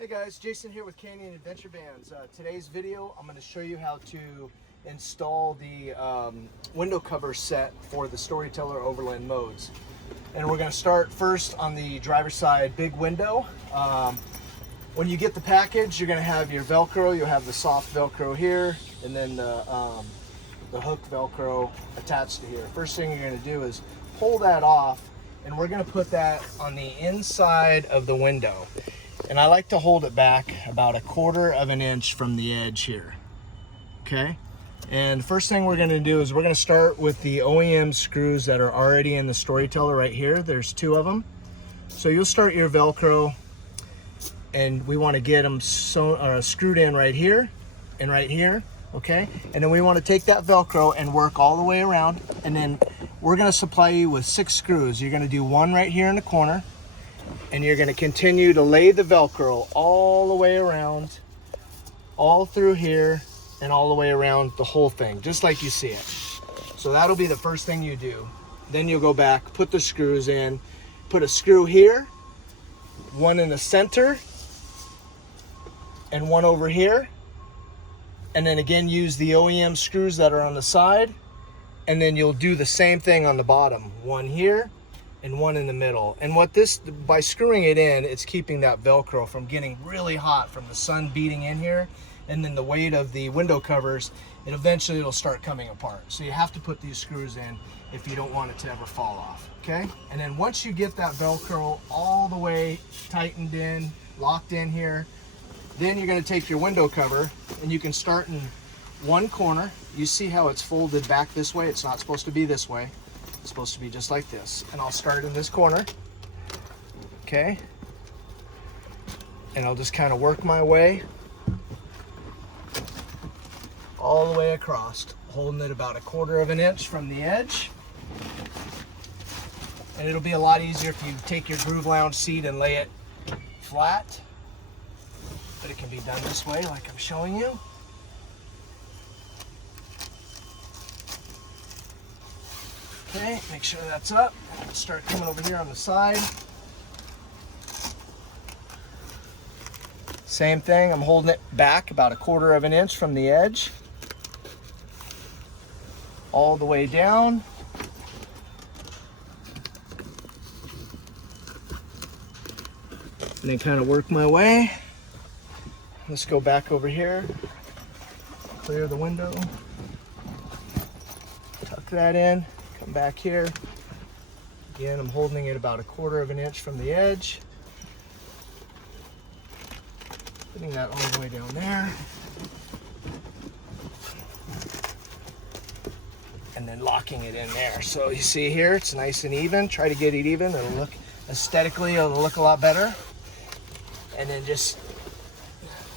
Hey guys, Jason here with Canyon Adventure Bands. Today's video, I'm going to show you how to install the window cover set for the Storyteller Overland modes. And we're going to start first on the driver's side big window. When you get the package, you're going to have your Velcro. You'll have the soft Velcro here, and then the hook Velcro attached to here. First thing you're going to do is pull that off, and we're going to put that on the inside of the window. And I like to hold it back about 1/4 of an inch from the edge here, okay? And the first thing we're gonna do is we're gonna start with the OEM screws that are already in the Storyteller right here. There's 2 of them. So you'll start your Velcro, and we wanna get them screwed in right here and right here, okay? And then we wanna take that Velcro and work all the way around, and then we're gonna supply you with 6 screws. You're gonna do 1 right here in the corner, and you're going to continue to lay the Velcro all the way around, all through here, and all the way around the whole thing, just like you see it. So that'll be the first thing you do. Then you'll go back, put the screws in, put a screw here, 1 in the center, and 1 over here. And then again, use the OEM screws that are on the side. And then you'll do the same thing on the bottom. 1 here, and 1 in the middle. And what this, by screwing it in, it's keeping that Velcro from getting really hot from the sun beating in here, and then the weight of the window covers, and eventually it'll start coming apart. So you have to put these screws in if you don't want it to ever fall off, okay? And then once you get that Velcro all the way tightened in, locked in here, then you're gonna take your window cover, and you can start in 1 corner. You see how it's folded back this way? It's not supposed to be this way. It's supposed to be just like this. And I'll start in this corner, okay? And I'll just kind of work my way all the way across, holding it about 1/4 of an inch from the edge. And it'll be a lot easier if you take your Groove Lounge seat and lay it flat, but it can be done this way like I'm showing you. Okay, make sure that's up. Start coming over here on the side. Same thing, I'm holding it back about 1/4 of an inch from the edge. All the way down. And then kind of work my way. Let's go back over here. Clear the window. Tuck that in. Come back here. Again, I'm holding it about 1/4 of an inch from the edge. Putting that all the way down there. And then locking it in there. So you see here, it's nice and even. Try to get it even. It'll look aesthetically, it'll look a lot better. And then just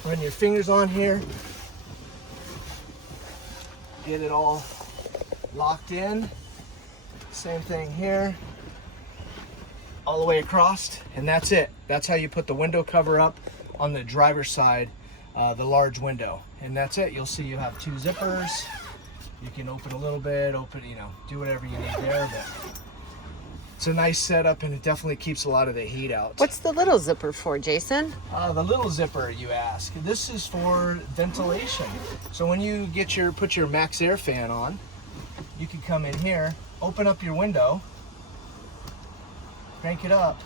run your fingers on here. Get it all locked in. Same thing here, all the way across, and that's it. That's how you put the window cover up on the driver's side, the large window. And that's it. You'll see you have 2 zippers. You can open a little bit, do whatever you need there, but it's a nice setup, and it definitely keeps a lot of the heat out. What's the little zipper for, Jason? The little zipper, you ask. This is for ventilation. So when you put your max air fan on, you can come in here, open up your window, crank it up,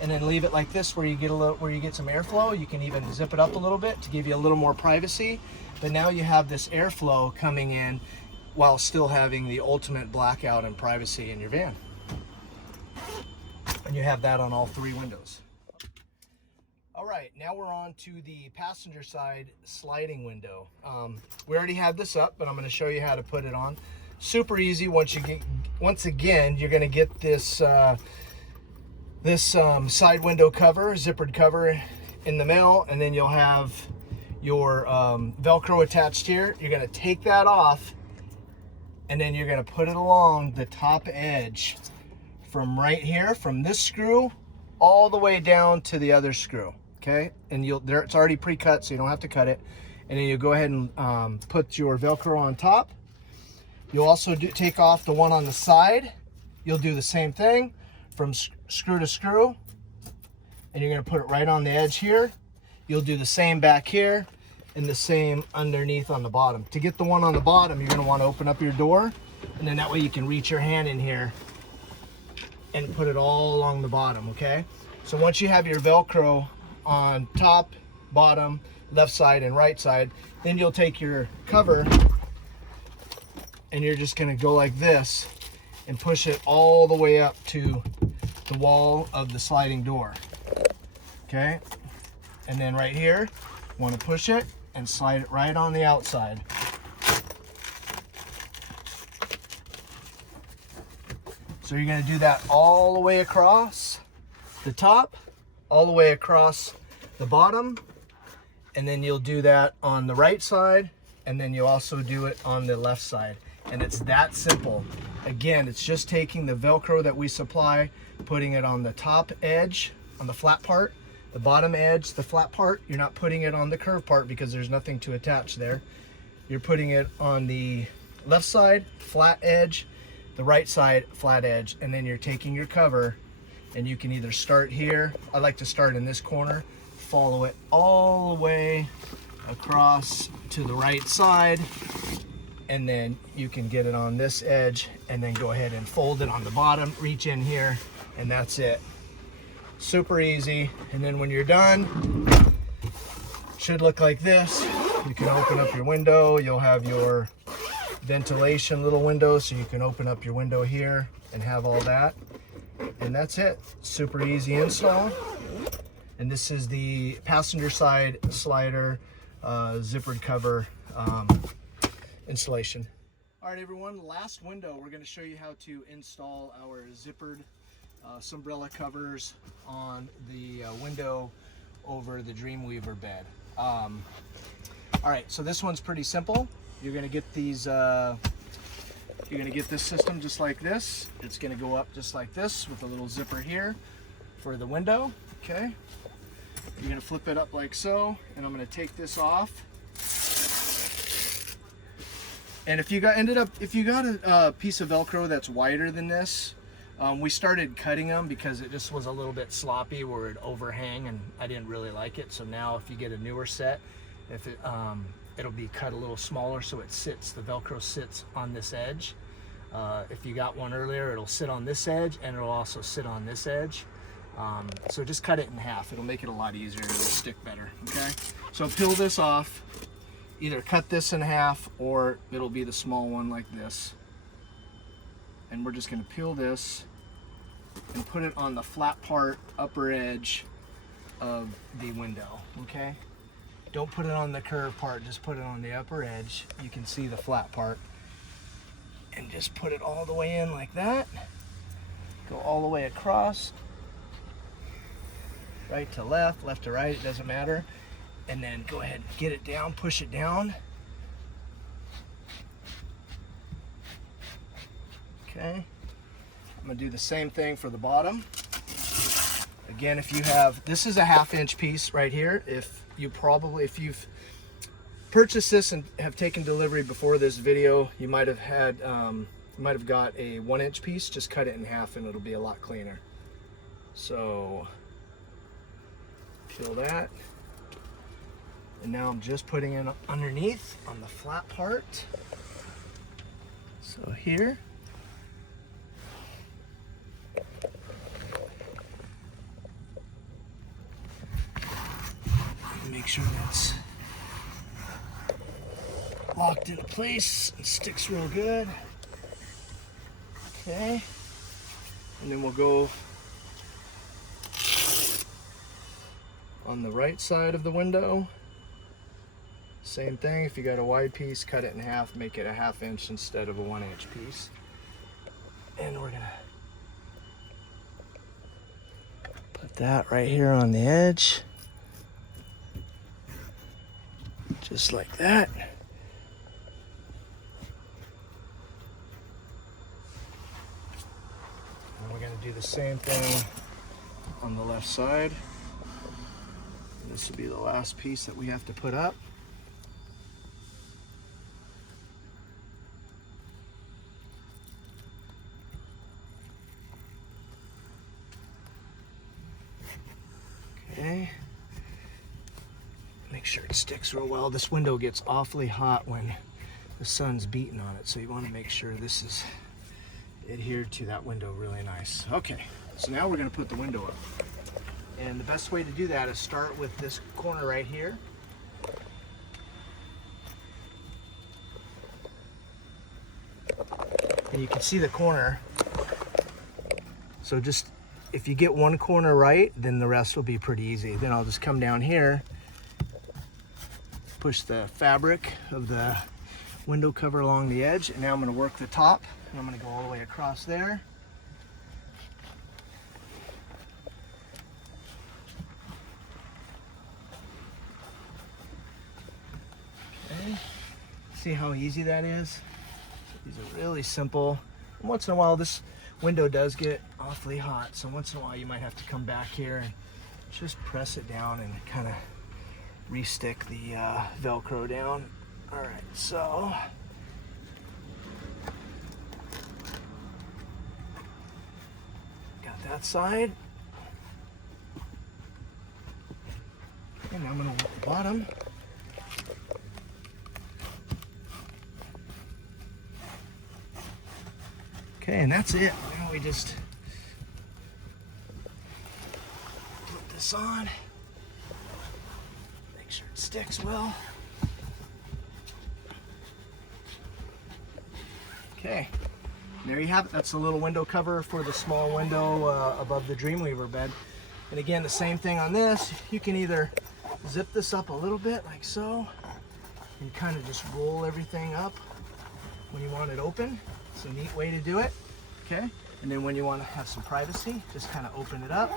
and then leave it like this where you get some airflow. You can even zip it up a little bit to give you a little more privacy. But now you have this airflow coming in while still having the ultimate blackout and privacy in your van. And you have that on all 3 windows. All right, now we're on to the passenger side sliding window. We already had this up, but I'm going to show you how to put it on. Super easy. Once again, you're going to get this side window cover, zippered cover, in the mail, and then you'll have your Velcro attached here. You're going to take that off, and then you're going to put it along the top edge from right here, from this screw all the way down to the other screw. Okay, and it's already pre-cut, so you don't have to cut it. And then you go ahead and put your Velcro on top. You'll also take off the one on the side. You'll do the same thing from screw to screw, and you're going to put it right on the edge here. You'll do the same back here and the same underneath on the bottom. To get the one on the bottom, you're gonna wanna open up your door, and then that way you can reach your hand in here and put it all along the bottom, okay? So once you have your Velcro on top, bottom, left side, and right side, then you'll take your cover and you're just gonna go like this and push it all the way up to the wall of the sliding door, okay? And then right here, you wanna push it and slide it right on the outside. So you're gonna do that all the way across the top, all the way across the bottom, and then you'll do that on the right side, and then you'll also do it on the left side. And it's that simple. Again, it's just taking the Velcro that we supply, putting it on the top edge, on the flat part, the bottom edge, the flat part. You're not putting it on the curved part because there's nothing to attach there. You're putting it on the left side, flat edge, the right side, flat edge, and then you're taking your cover, and you can either start here. I like to start in this corner, follow it all the way across to the right side, and then you can get it on this edge, and then go ahead and fold it on the bottom, reach in here, and that's it. Super easy. And then when you're done, it should look like this. You can open up your window. You'll have your ventilation little window, so you can open up your window here and have all that. And that's it. Super easy install. And this is the passenger side slider zippered cover installation. All right, everyone, last window, we're going to show you how to install our zippered umbrella covers on the window over the Dreamweaver bed. All right, so this one's pretty simple. You're going to get these, you're going to get this system just like this. It's going to go up just like this with a little zipper here for the window, okay? You're going to flip it up like so, and I'm going to take this off. And if you got a piece of Velcro that's wider than this, we started cutting them because it just was a little bit sloppy where it'd overhang, and I didn't really like it. So now if you get a newer set, if it, it'll be cut a little smaller so it sits, the Velcro sits on this edge. If you got one earlier, it'll sit on this edge, and it'll also sit on this edge. So just cut it in half. It'll make it a lot easier and it'll stick better, okay? So peel this off. Either cut this in half, or it'll be the small one like this. And we're just gonna peel this and put it on the flat part, upper edge of the window, okay? Don't put it on the curved part, just put it on the upper edge. You can see the flat part. And just put it all the way in like that. Go all the way across. Right to left, left to right, it doesn't matter. And then go ahead and get it down, push it down. Okay. I'm gonna do the same thing for the bottom. Again, if you have, this is a 1/2 inch piece right here. If you've purchased this and have taken delivery before this video, you might have had, got a 1 inch piece. Just cut it in half and it'll be a lot cleaner. So, peel that. And now I'm just putting it underneath on the flat part. So here. Make sure that's locked into place and sticks real good. Okay. And then we'll go on the right side of the window. Same thing, if you got a wide piece, cut it in half, make it a 1/2 inch instead of a 1 inch piece. And we're gonna put that right here on the edge. Just like that. And we're gonna do the same thing on the left side. This will be the last piece that we have to put up. Okay. Make sure it sticks real well. This window gets awfully hot when the sun's beating on it, so you want to make sure this is adhered to that window really nice. Okay, so now we're going to put the window up. And the best way to do that is start with this corner right here. And you can see the corner. So just, if you get one corner right, then the rest will be pretty easy. Then I'll just come down here, push the fabric of the window cover along the edge, and now I'm going to work the top, and I'm going to go all the way across there. Okay. See how easy that is? These are really simple. And once in a while, this window does get awfully hot, so once in a while you might have to come back here and just press it down and kind of re-stick the Velcro down. All right, so got that side. And now I'm going to work the bottom. Okay, and that's it. Now we just put this on. Make sure it sticks well. Okay, there you have it. That's the little window cover for the small window above the Dreamweaver bed. And again, the same thing on this. You can either zip this up a little bit like so, and kind of just roll everything up when you want it open. It's a neat way to do it. Okay, and then when you want to have some privacy, just kind of open it up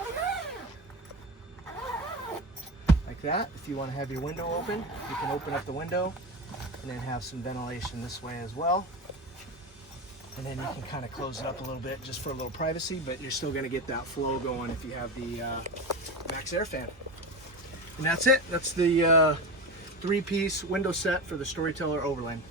like that. If you want to have your window open, you can open up the window and then have some ventilation this way as well. And then you can kind of close it up a little bit just for a little privacy, but you're still going to get that flow going if you have the Max Air fan. And that's it. That's the 3-piece window set for the Storyteller Overland.